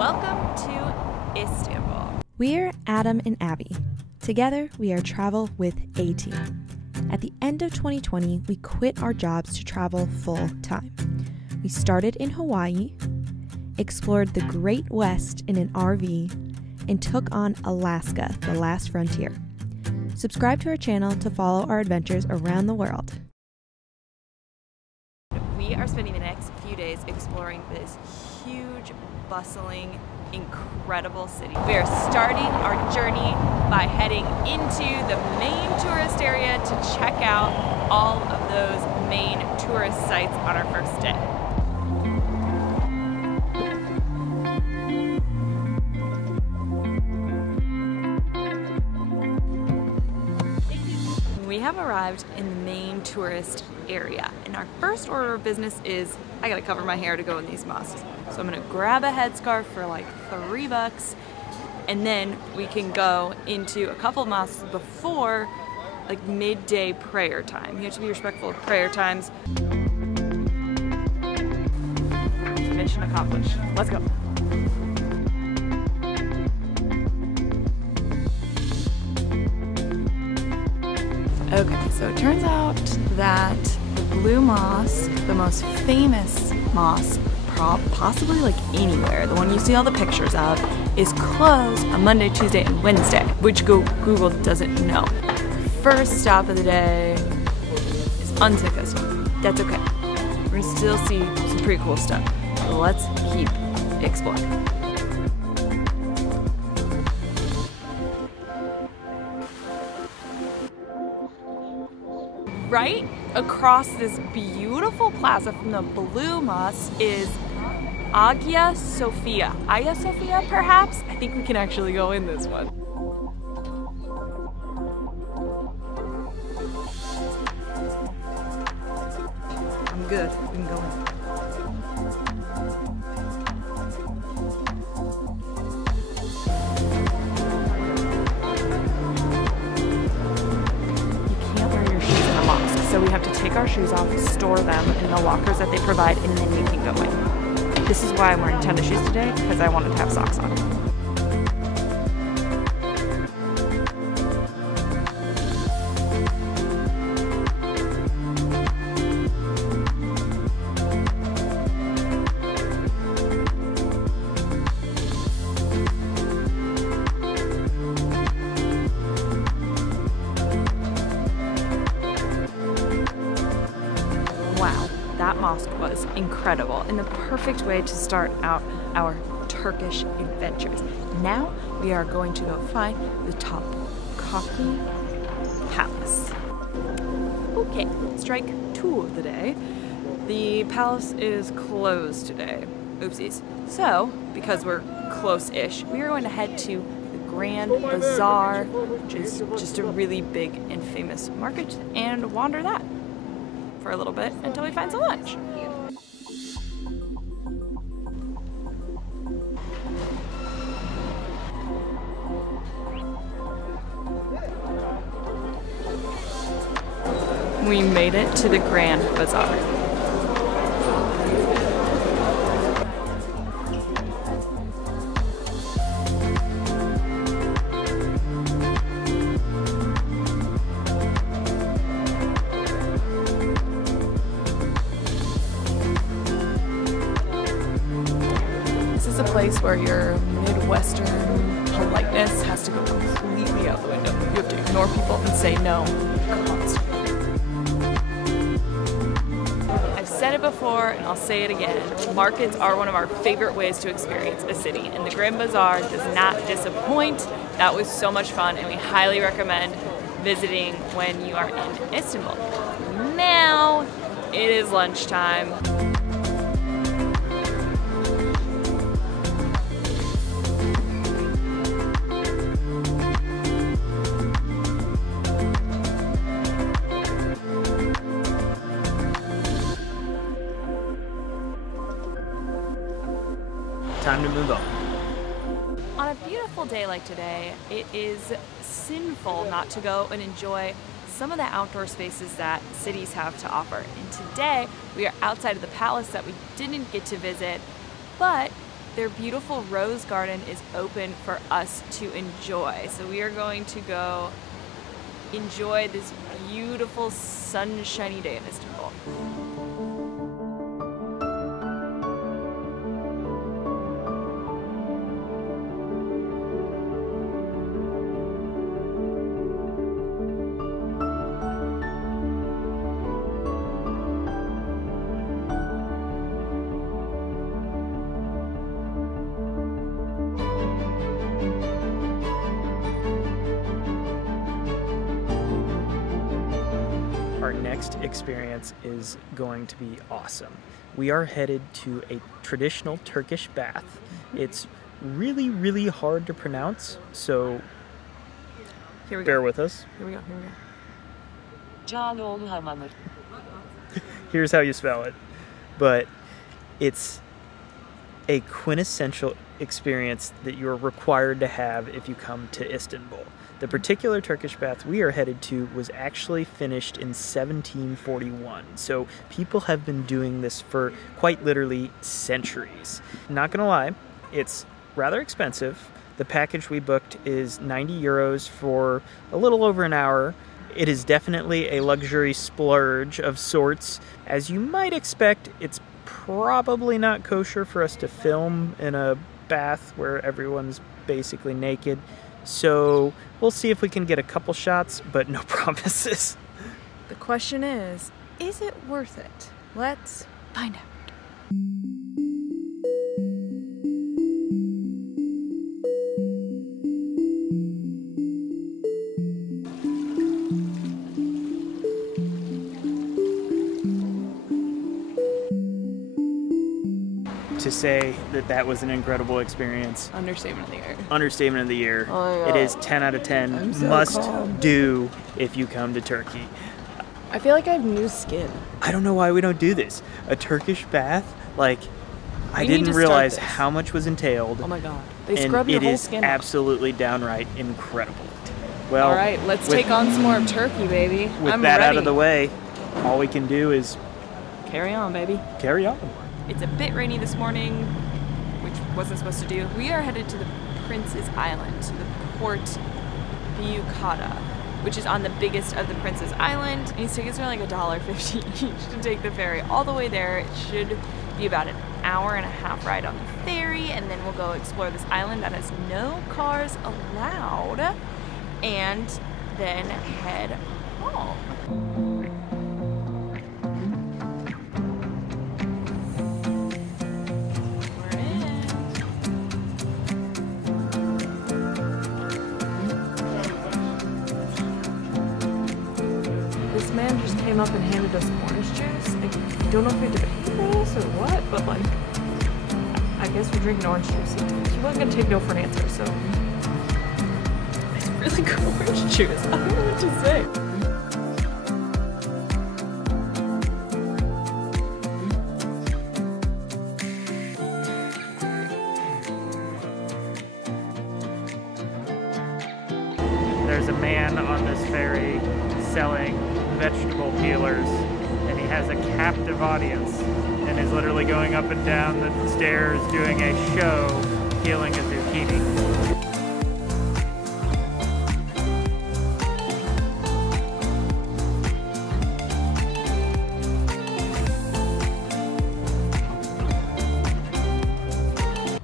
Welcome to Istanbul. We're Adam and Abby. Together, we are Travel with a Team. At the end of 2020, we quit our jobs to travel full time. We started in Hawaii, explored the Great West in an RV, and took on Alaska, the last frontier. Subscribe to our channel to follow our adventures around the world. We are spending the next few days exploring this huge, bustling, incredible city. We are starting our journey by heading into the main tourist area to check out all of those main tourist sites on our first day. We have arrived in the main tourist area, and our first order of business is I gotta cover my hair to go in these mosques. So I'm gonna grab a headscarf for like $3, and then we can go into a couple of mosques before like midday prayer time. You have to be respectful of prayer times. Mission accomplished. Let's go. Okay, so it turns out that the Blue Mosque, the most famous mosque, possibly like anywhere, the one you see all the pictures of, is closed on Monday, Tuesday, and Wednesday, which Google doesn't know. First stop of the day is Untitled. That's okay. We're gonna still see some pretty cool stuff. So let's keep exploring. Right across this beautiful plaza from the Blue Mosque is Hagia Sophia. Hagia Sophia, perhaps? I think we can actually go in this one. I'm good. We can go in. So we have to take our shoes off, store them in the lockers that they provide, and then we can go in. This is why I'm wearing tennis shoes today, because I wanted to have socks on. Wow, that mosque was incredible and the perfect way to start out our Turkish adventures. Now we are going to go find the Topkapi Palace. Okay, strike 2 of the day. The palace is closed today. Oopsies. So, because we're close-ish, we are going to head to the Grand Bazaar, which is just a really big and famous market, and wander that for a little bit until we find some lunch. We made it to the Grand Bazaar. A place where your Midwestern politeness has to go completely out the window. You have to ignore people and say no constantly. I've said it before and I'll say it again. Markets are one of our favorite ways to experience a city, and the Grand Bazaar does not disappoint. That was so much fun, and we highly recommend visiting when you are in Istanbul. Now it is lunchtime. Time to move on. On a beautiful day like today, it is sinful not to go and enjoy some of the outdoor spaces that cities have to offer. And today we are outside of the palace that we didn't get to visit, but their beautiful rose garden is open for us to enjoy. So we are going to go enjoy this beautiful sunshiny day in Istanbul. Our next experience is going to be awesome. We are headed to a traditional Turkish bath. It's really, really hard to pronounce, so Here we bear go. with us. Here we go. Here we go. Cağaloğlu Hamamı. Here's how you spell it. But it's a quintessential experience that you're required to have if you come to Istanbul. The particular Turkish bath we are headed to was actually finished in 1741, so people have been doing this for quite literally centuries. Not gonna lie, it's rather expensive. The package we booked is 90 euros for a little over an hour. It is definitely a luxury splurge of sorts. As you might expect, it's probably not kosher for us to film in a bath where everyone's basically naked. So we'll see if we can get a couple shots, but no promises. The question is it worth it? Let's find out. To say that that was an incredible experience, Understatement of the year. understatement of the year. Oh my It God. is 10 out of 10. I'm so Must calm. do if you come to Turkey. I feel like I have new skin. I don't know why we don't do this. A Turkish bath, like, I We need didn't to start realize this. how much was entailed. Oh my God. They and scrub your it whole is skin off. absolutely downright incredible. Well, All right, let's with- take on some more of Turkey, baby. with I'm that ready. out of the way, all we can do is Carry on, baby. carry on. It's a bit rainy this morning, which wasn't supposed to do. We are headed to the Prince's Island, to the Port Büyükada, which is on the biggest of the Prince's Island. These tickets are like $1.50 each to take the ferry all the way there. It should be about an hour and a half ride on the ferry, and then we'll go explore this island that has no cars allowed, and then head home. We're in. This man just came up and handed us orange juice. I don't know if we had to pay for this or what, but like, I guess we're drinking orange juice. He wasn't gonna take no for an answer, so. It's really good orange juice. I don't know what to say. There's a man on this ferry selling vegetable peelers, and he has a captive audience and is literally going up and down the stairs doing a show peeling a zucchini.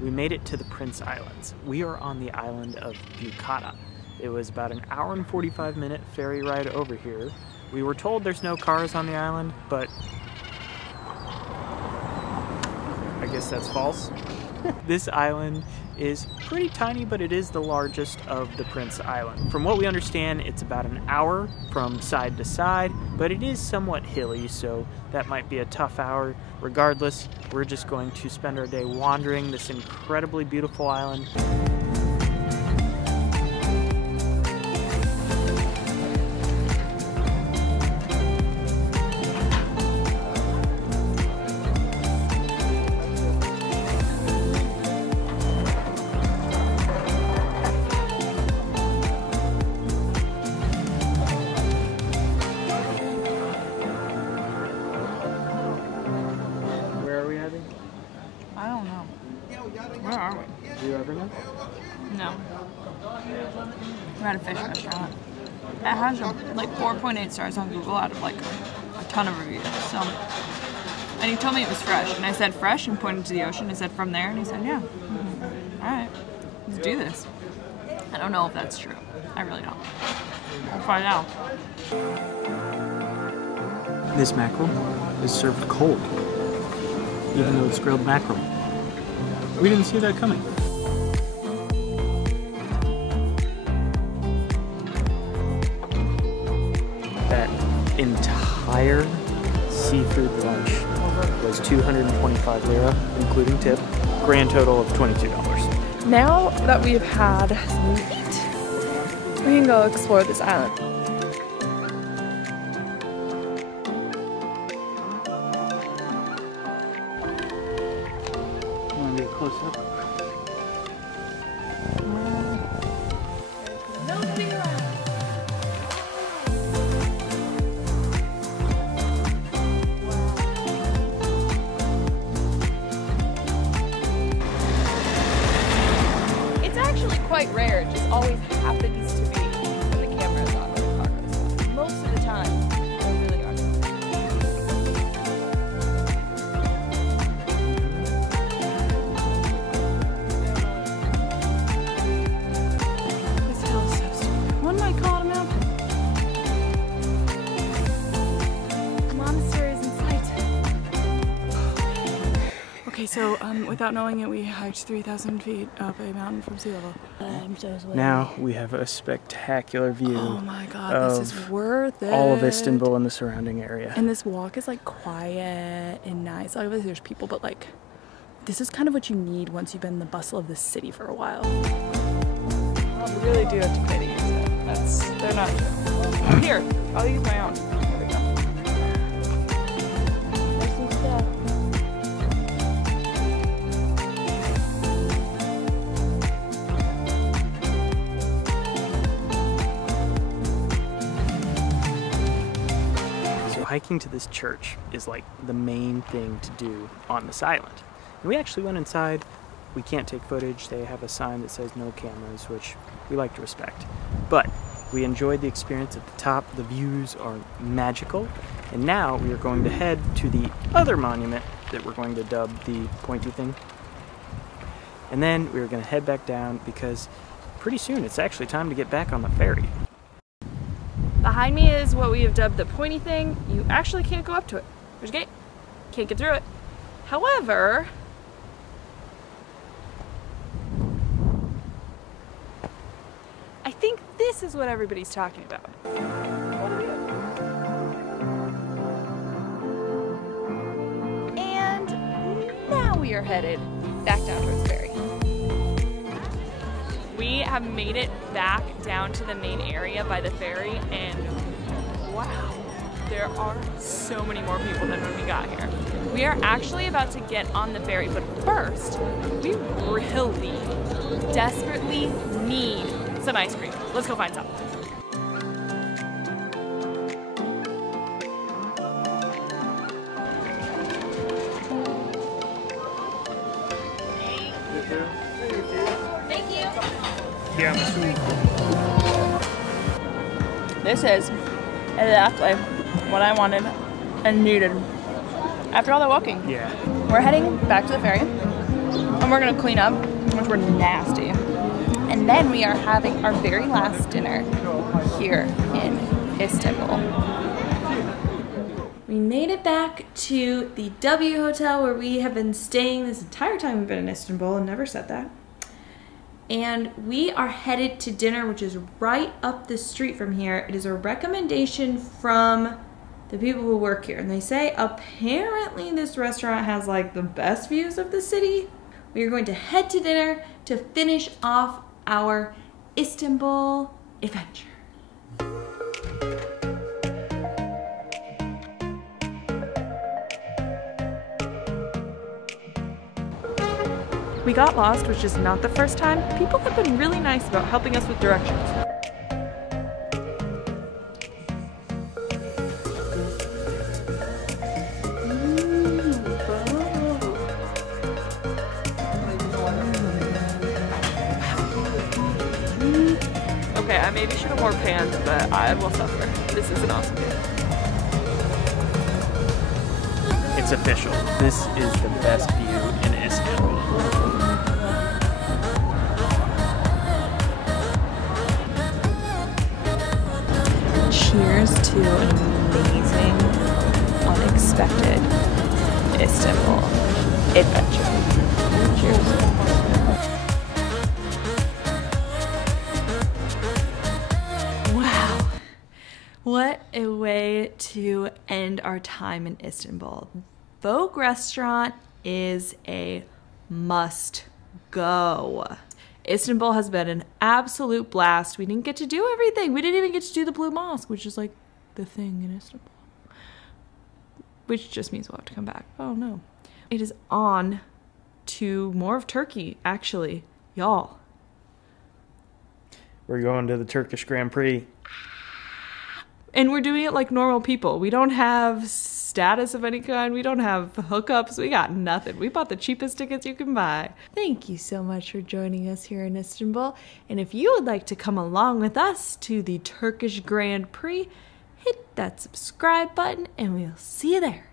We made it to the Prince Islands. We are on the island of Büyükada. It was about an hour and 45-minute ferry ride over here. We were told there's no cars on the island, but I guess that's false. This island is pretty tiny, but it is the largest of the Prince Island. From what we understand, it's about an hour from side to side, but it is somewhat hilly, so that might be a tough hour. Regardless, we're just going to spend our day wandering this incredibly beautiful island. Do you ever know? No. We're at a fish restaurant. It has like 4.8 stars on Google out of like a ton of reviews. So, and he told me it was fresh, and I said fresh and pointed to the ocean. I said from there, and he said yeah. All right, let's do this. I don't know if that's true. I really don't. We'll find out. This mackerel is served cold, even though it's grilled mackerel. We didn't see that coming. That entire seafood lunch was 225 lira, including tip. Grand total of $22. Now that we've had some meat, we can go explore this island. Want to get close up? Quite rare. It just always happens to be when the camera is on when the car goes by. Most of the time, they really aren't. This hill is so steep. One might call it a mountain. The monastery is in sight. Okay, so without knowing it, we hiked 3,000 feet up a mountain from sea level. I'm so sweaty. Now we have a spectacular view. Oh my god, this is worth it. All of Istanbul and the surrounding area. And this walk is like quiet and nice. Obviously there's people, but like this is kind of what you need once you've been in the bustle of the city for a while. Well, we really do have to pity you, so they're not. Here, I'll use my own. There we go. There's some stuff. Hiking to this church is like the main thing to do on this island. And we actually went inside. We can't take footage. They have a sign that says no cameras, which we like to respect. But we enjoyed the experience at the top. The views are magical. And now we are going to head to the other monument that we're going to dub the pointy thing. And then we're going to head back down because pretty soon it's actually time to get back on the ferry. Behind me is what we have dubbed the pointy thing. You actually can't go up to it. There's a gate. Can't get through it. However, I think this is what everybody's talking about. And now we are headed back down towards the ferry. We have made it back down to the main area by the ferry, and wow, there are so many more people than when we got here. We are actually about to get on the ferry, but first, we really desperately need some ice cream. Let's go find some. Yeah, sweet. This is exactly what I wanted and needed after all that walking. Yeah. We're heading back to the ferry and we're gonna clean up, which we're nasty. And then we are having our very last dinner here in Istanbul. We made it back to the W Hotel where we have been staying this entire time we've been in Istanbul, and never said that. And we are headed to dinner, which is right up the street from here. It is a recommendation from the people who work here. And they say apparently this restaurant has like the best views of the city. We are going to head to dinner to finish off our Istanbul adventure. We got lost, which is not the first time. People have been really nice about helping us with directions. Okay, I maybe should have worn pants, but I will suffer. This is an awesome day. It's official. This is the best view in Istanbul. Cheers to an amazing, unexpected Istanbul adventure. Cheers. Wow. What a way to end our time in Istanbul. Vogue Restaurant is a must go. Istanbul has been an absolute blast. We didn't get to do everything. We didn't even get to do the Blue Mosque, which is like the thing in Istanbul. Which just means we'll have to come back. Oh no. It is on to more of Turkey, actually. Y'all. We're going to the Turkish Grand Prix. And we're doing it like normal people. We don't have status of any kind. We don't have hookups. We got nothing. We bought the cheapest tickets you can buy. Thank you so much for joining us here in Istanbul. And if you would like to come along with us to the Turkish Grand Prix, hit that subscribe button and we'll see you there.